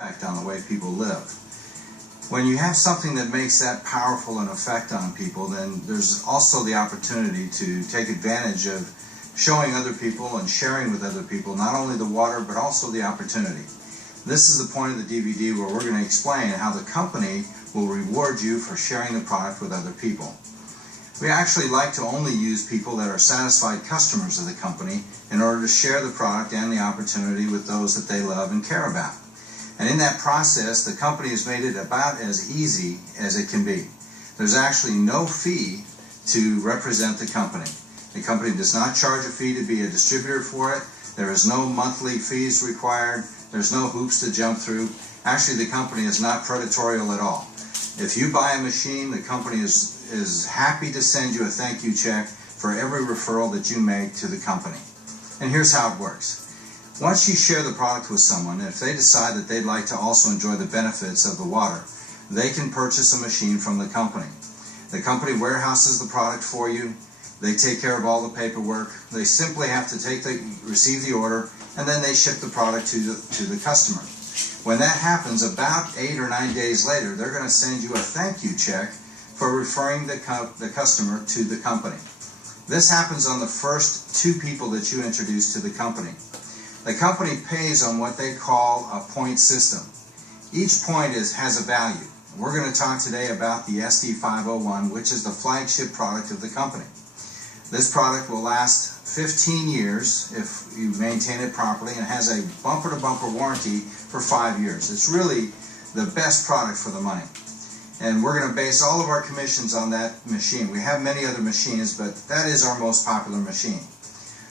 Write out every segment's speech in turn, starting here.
Effect on the way people live. When you have something that makes that powerful an effect on people, then there's also the opportunity to take advantage of showing other people and sharing with other people not only the water but also the opportunity. This is the point of the DVD where we're going to explain how the company will reward you for sharing the product with other people. We actually like to only use people that are satisfied customers of the company in order to share the product and the opportunity with those that they love and care about. And in that process, the company has made it about as easy as it can be. There's actually no fee to represent the company. The company does not charge a fee to be a distributor for it. There is no monthly fees required. There's no hoops to jump through. Actually, the company is not predatory at all. If you buy a machine, the company is happy to send you a thank you check for every referral that you make to the company. And here's how it works. Once you share the product with someone, if they decide that they'd like to also enjoy the benefits of the water, they can purchase a machine from the company. The company warehouses the product for you. They take care of all the paperwork. They simply have to receive the order, and then they ship the product to the customer. When that happens, about 8 or 9 days later, they're going to send you a thank you check for referring the customer to the company. This happens on the first 2 people that you introduce to the company. The company pays on what they call a point system. Each point has a value. We're going to talk today about the SD501, which is the flagship product of the company. This product will last 15 years if you maintain it properly, and has a bumper-to-bumper warranty for 5 years. It's really the best product for the money. And we're going to base all of our commissions on that machine. We have many other machines, but that is our most popular machine.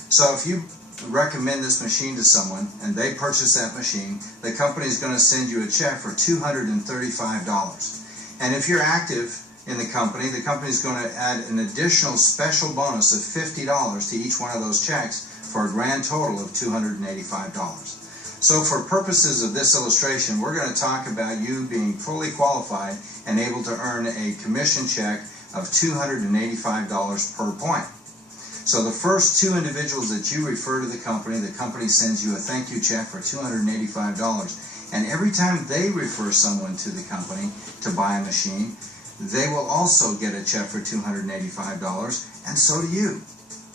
So if you recommend this machine to someone and they purchase that machine, the company is going to send you a check for $235. And if you're active in the company is going to add an additional special bonus of $50 to each one of those checks for a grand total of $285. So for purposes of this illustration, we're going to talk about you being fully qualified and able to earn a commission check of $285 per point. So the first 2 individuals that you refer to the company sends you a thank you check for $285. And every time they refer someone to the company to buy a machine, they will also get a check for $285, and so do you.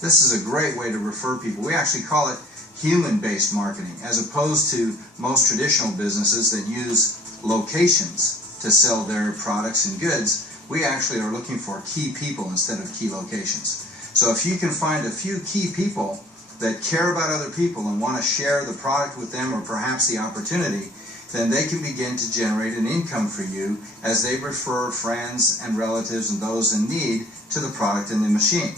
This is a great way to refer people. We actually call it human-based marketing, as opposed to most traditional businesses that use locations to sell their products and goods. We actually are looking for key people instead of key locations. So if you can find a few key people that care about other people and want to share the product with them, or perhaps the opportunity, then they can begin to generate an income for you as they refer friends and relatives and those in need to the product and the machine.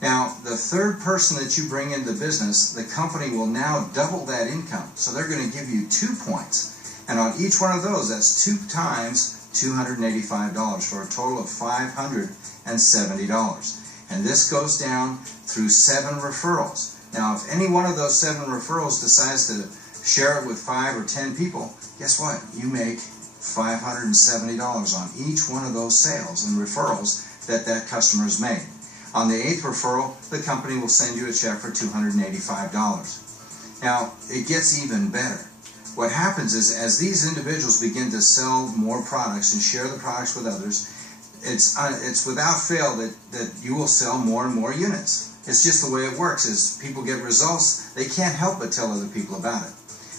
Now, the third person that you bring into business, the company will now double that income. So they're going to give you 2 points. And on each one of those, that's 2 times $285 for a total of $570. And this goes down through 7 referrals. Now, if any one of those 7 referrals decides to share it with 5 or 10 people, guess what? You make $570 on each one of those sales and referrals that customer has made. On the 8th referral, the company will send you a check for $285. Now, it gets even better. What happens is, as these individuals begin to sell more products and share the products with others, it's without fail that you will sell more and more units. It's just the way it works. As people get results, they can't help but tell other people about it.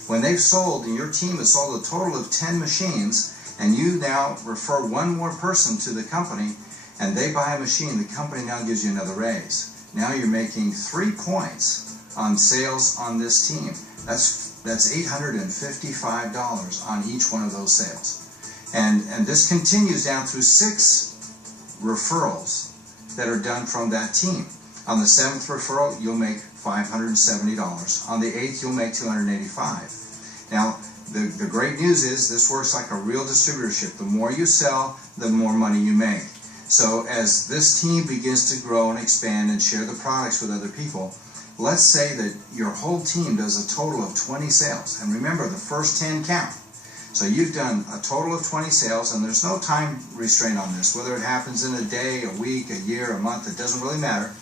When they've sold, and your team has sold a total of 10 machines, and you now refer 1 more person to the company, and they buy a machine, the company now gives you another raise. Now you're making 3 points on sales on this team. That's $855 on each one of those sales. And this continues down through 6 referrals that are done from that team. On the 7th referral, you'll make $570. On the 8th, you'll make $285. Now, the great news is this works like a real distributorship. The more you sell, the more money you make. So as this team begins to grow and expand and share the products with other people, let's say that your whole team does a total of 20 sales. And remember, the first 10 count. So you've done a total of 20 sales, and there's no time restraint on this. Whether it happens in a day, a week, a year, a month, it doesn't really matter.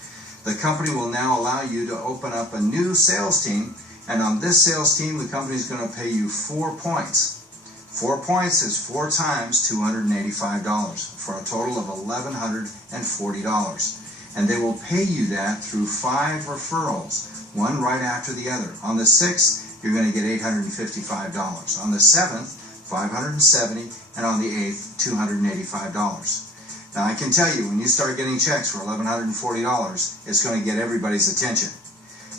The company will now allow you to open up a new sales team, and on this sales team, the company is going to pay you 4 points. 4 points is 4 times $285 for a total of $1,140. And they will pay you that through 5 referrals, one right after the other. On the 6th, you're going to get $855. On the 7th, $570, and on the 8th, $285. Now I can tell you, when you start getting checks for $1,140, it's going to get everybody's attention.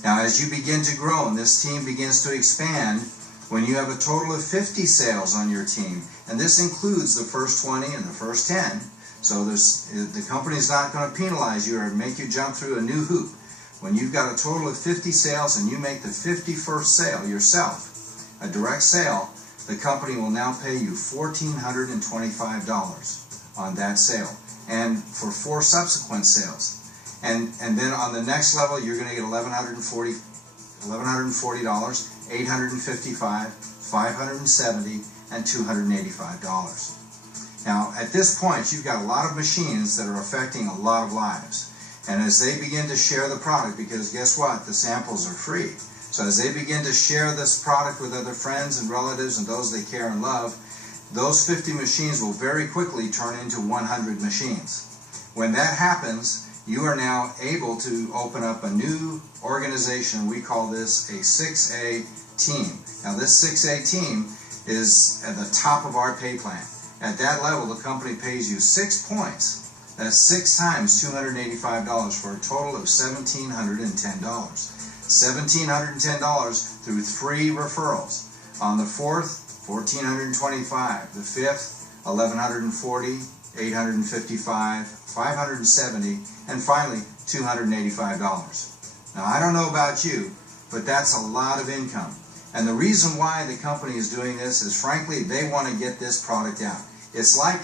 Now as you begin to grow and this team begins to expand, when you have a total of 50 sales on your team, and this includes the first 20 and the first 10, so the company is not going to penalize you or make you jump through a new hoop. When you've got a total of 50 sales and you make the 51st sale yourself, a direct sale, the company will now pay you $1,425 on that sale, and for 4 subsequent sales. And then on the next level, you're going to get $1,140, $855, $570, and $285. Now, at this point, you've got a lot of machines that are affecting a lot of lives. And as they begin to share the product, because guess what? The samples are free. So as they begin to share this product with other friends and relatives and those they care and love, those 50 machines will very quickly turn into 100 machines. When that happens, you are now able to open up a new organization. We call this a 6A team. Now this 6A team is at the top of our pay plan. At that level, the company pays you 6 points. That's 6 times $285 for a total of $1,710. $1,710 through 3 referrals. On the 4th, $1,425. The 5th, $1,140, $855, $570, and finally $285. Now I don't know about you, but that's a lot of income. And the reason why the company is doing this is, frankly, they want to get this product out. It's like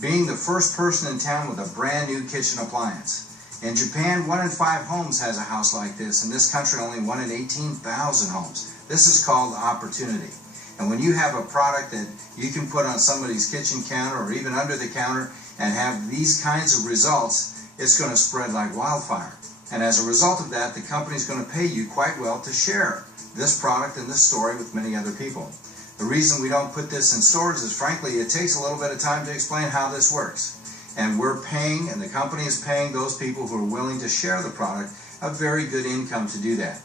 being the first person in town with a brand new kitchen appliance. In Japan, 1 in 5 homes has a house like this. In this country, only 1 in 18,000 homes. This is called opportunity. And when you have a product that you can put on somebody's kitchen counter or even under the counter and have these kinds of results, it's going to spread like wildfire. And as a result of that, the company is going to pay you quite well to share this product and this story with many other people. The reason we don't put this in stores is, frankly, it takes a little bit of time to explain how this works. And we're paying, and the company is paying those people who are willing to share the product a very good income to do that.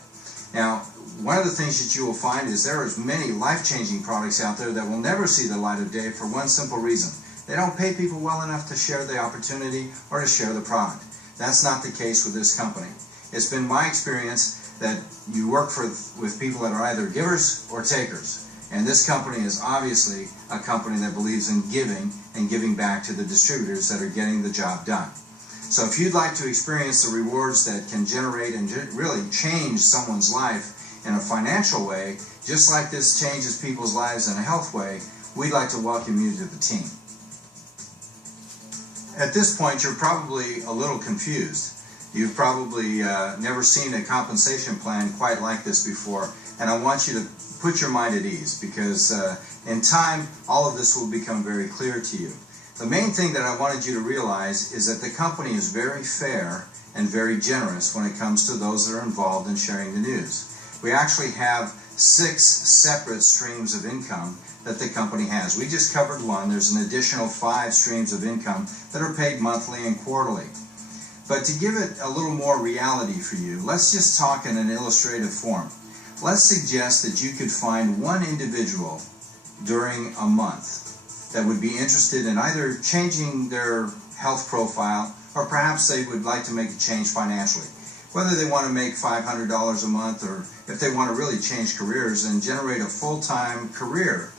Now, one of the things that you will find is there is many life-changing products out there that will never see the light of day for one simple reason. They don't pay people well enough to share the opportunity or to share the product. That's not the case with this company. It's been my experience that you work with people that are either givers or takers. And this company is obviously a company that believes in giving and giving back to the distributors that are getting the job done. So if you'd like to experience the rewards that can generate and really change someone's life in a financial way, just like this changes people's lives in a health way, we'd like to welcome you to the team. At this point, you're probably a little confused. You've probably never seen a compensation plan quite like this before, and I want you to put your mind at ease, because in time, all of this will become very clear to you. The main thing that I wanted you to realize is that the company is very fair and very generous when it comes to those that are involved in sharing the news. We actually have 6 separate streams of income that the company has. We just covered one. There's an additional 5 streams of income that are paid monthly and quarterly. But to give it a little more reality for you, let's just talk in an illustrative form. Let's suggest that you could find one individual during a month that would be interested in either changing their health profile, or perhaps they would like to make a change financially. Whether they want to make $500 a month, or if they want to really change careers and generate a full-time career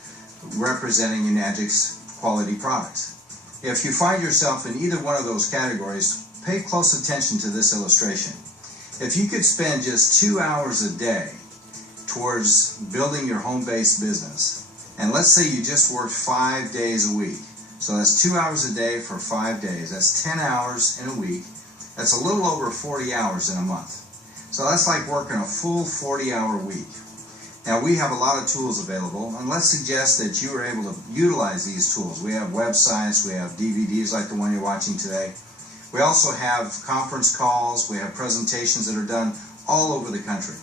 representing Enagic's quality products. If you find yourself in either one of those categories, pay close attention to this illustration. If you could spend just 2 hours a day towards building your home-based business, and let's say you just worked 5 days a week, so that's 2 hours a day for 5 days, that's 10 hours in a week, that's a little over 40 hours in a month. So that's like working a full 40-hour week. Now we have a lot of tools available, and let's suggest that you are able to utilize these tools. We have websites, we have DVDs like the one you're watching today. We also have conference calls, we have presentations that are done all over the country.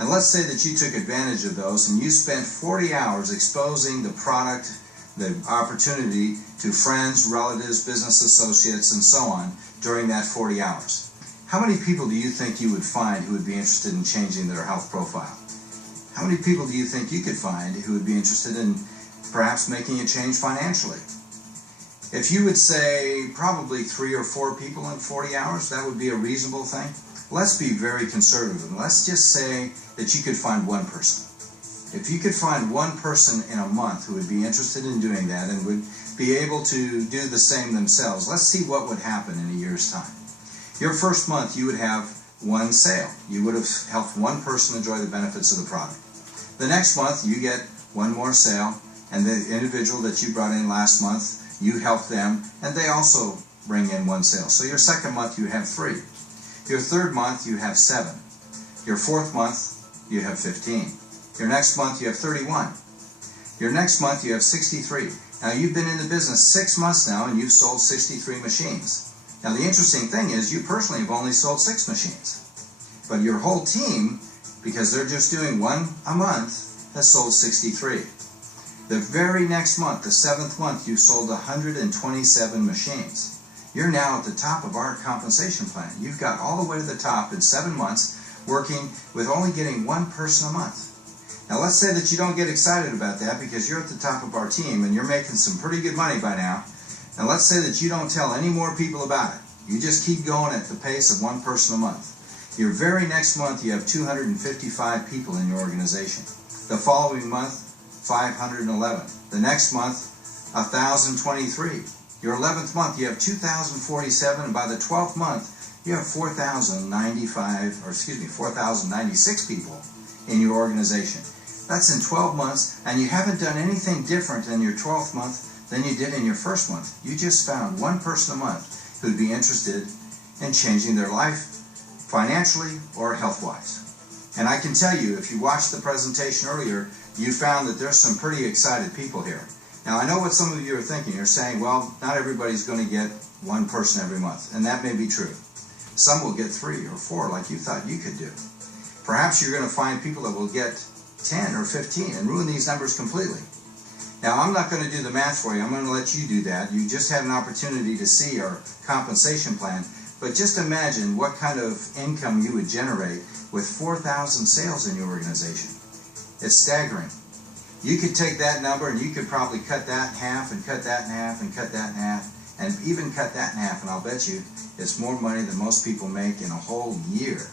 And let's say that you took advantage of those and you spent 40 hours exposing the product, the opportunity to friends, relatives, business associates, and so on during that 40 hours. How many people do you think you would find who would be interested in changing their health profile? How many people do you think you could find who would be interested in perhaps making a change financially? If you would say probably 3 or 4 people in 40 hours, that would be a reasonable thing. Let's be very conservative and let's just say that you could find one person. If you could find one person in a month who would be interested in doing that and would be able to do the same themselves, let's see what would happen in a year's time. Your first month you would have one sale. You would have helped one person enjoy the benefits of the product. The next month you get one more sale, and the individual that you brought in last month, you help them and they also bring in one sale. So your second month you have 3. Your third month you have 7. Your fourth month you have 15. Your next month you have 31. Your next month you have 63. Now you've been in the business 6 months now and you've sold 63 machines. Now the interesting thing is you personally have only sold 6 machines. But your whole team, because they're just doing one a month, has sold 63. The very next month, the 7th month, you sold 127 machines. You're now at the top of our compensation plan. You've got all the way to the top in 7 months, working with only getting one person a month. Now let's say that you don't get excited about that because you're at the top of our team and you're making some pretty good money by now. And let's say that you don't tell any more people about it. You just keep going at the pace of one person a month. Your very next month, you have 255 people in your organization. The following month, 511. The next month, 1,023. Your 11th month, you have 2,047, and by the 12th month, you have 4,096 people in your organization. That's in 12 months, and you haven't done anything different in your 12th month than you did in your first month. You just found one person a month who'd be interested in changing their life financially or health-wise. And I can tell you, if you watched the presentation earlier, you found that there's some pretty excited people here. Now, I know what some of you are thinking. You're saying, well, not everybody's going to get one person every month, and that may be true. Some will get 3 or 4 like you thought you could do. Perhaps you're going to find people that will get 10 or 15 and ruin these numbers completely. Now, I'm not going to do the math for you. I'm going to let you do that. You just had an opportunity to see our compensation plan, but just imagine what kind of income you would generate with 4,000 sales in your organization. It's staggering. You could take that number and you could probably cut that in half and cut that in half and cut that in half and even cut that in half, and I'll bet you it's more money than most people make in a whole year.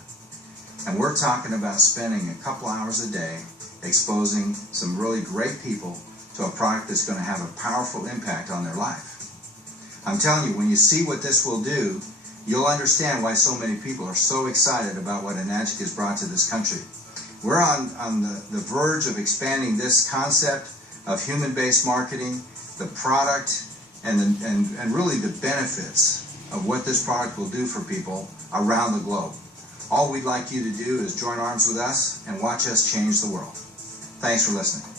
And we're talking about spending a couple hours a day exposing some really great people to a product that's going to have a powerful impact on their life. I'm telling you, when you see what this will do, you'll understand why so many people are so excited about what Enagic has brought to this country. We're on the verge of expanding this concept of human-based marketing, the product, and really the benefits of what this product will do for people around the globe. All we'd like you to do is join arms with us and watch us change the world. Thanks for listening.